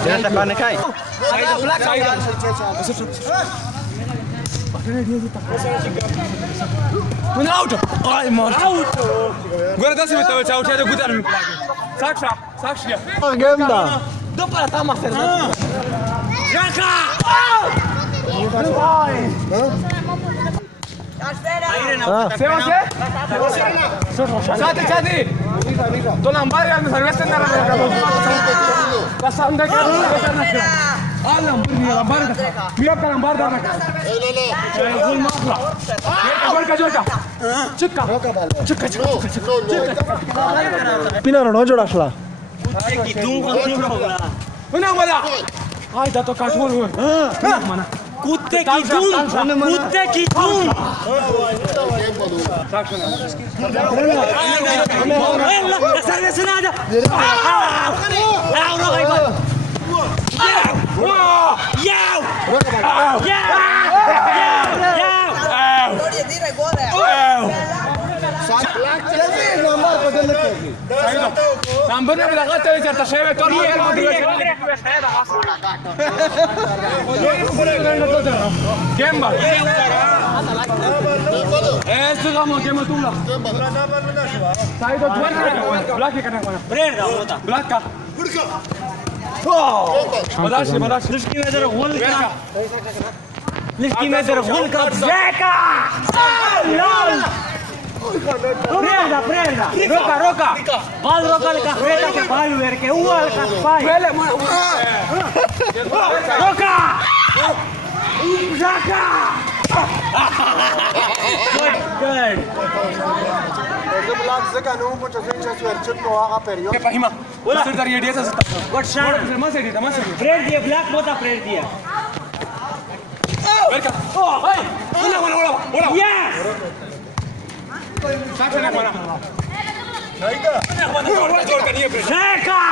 Jangan tekan kai. Mana out? Ay mar. Gua dah sih tahu out ada gudan. Sakshi. Game dah. Dopa sama ser. Jaka. Sati. Tu lambar yang service na kasanda ka. Alam lambar ka. Biar ka lambar dah nak. Gol mafla. Gol ka jorka. Chukka. Pina no joda asla. Mana mana? Ay dah tu katul. Mana? Kutte ki dum. Numbernya belakang tadi cerita saya betul ni. Game bal. Sudah mau game tu lah. Saya tu belakang kena mana? Belakang. Badasi. Liski में जरा गोल का जैका Prenda. Roca. Bal roca le carreta que bal ver que ual ka spy. Roca. Jaka. Good. Esse blog seca não pode fazer isso verchut no aga perio. Que pahima. Bola sir dari dia sa. What shot? Tamase. Prend dia black mota prend dia. Verka. Oh, hey. Bola. Yes. Sakshi nak mana? Naida. Jor ka niye presa. Seca.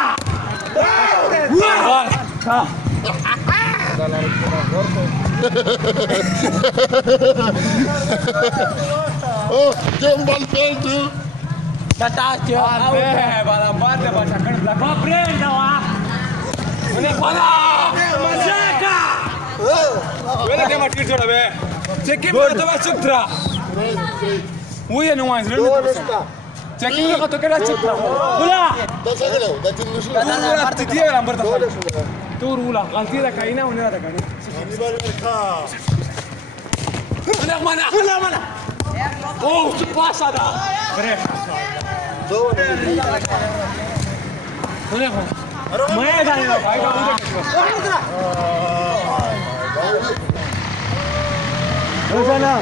Oh, jambal peltu. Tataccio. Bala parte baca kan belakang. Va prenda wa. Mana bola? Seca. Wala dia mati joda be. Checking mana tu sutra. Uye no mais, Dove sta? checking ka to kera sutra. Bola. Da sagalo, da tinnusu. Parte dia lambar ta. Tu rula, galti da kaina unera da kani. Mana? Oh, tu passa da. Dove? Mai dale. Rosana.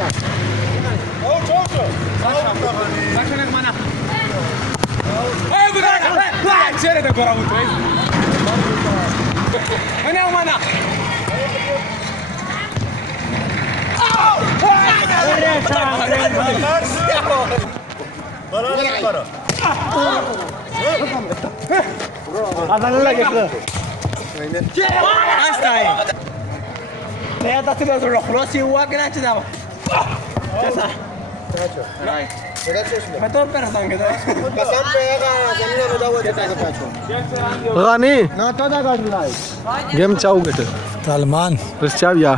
Sakshi nak mana? Eh, bukan. Cere da gora mutu. Mana? Ada lagi ke? Astai. Saya tak sudah suruh crossing walk nak cakap. Jasa. Right. मैं तो पैर संगे था कसम पे आगा जमीन में दावा देता है पाछो غني ना तो दा गाड़ी लाई गेम चाऊ गेट Salman. बस चाव या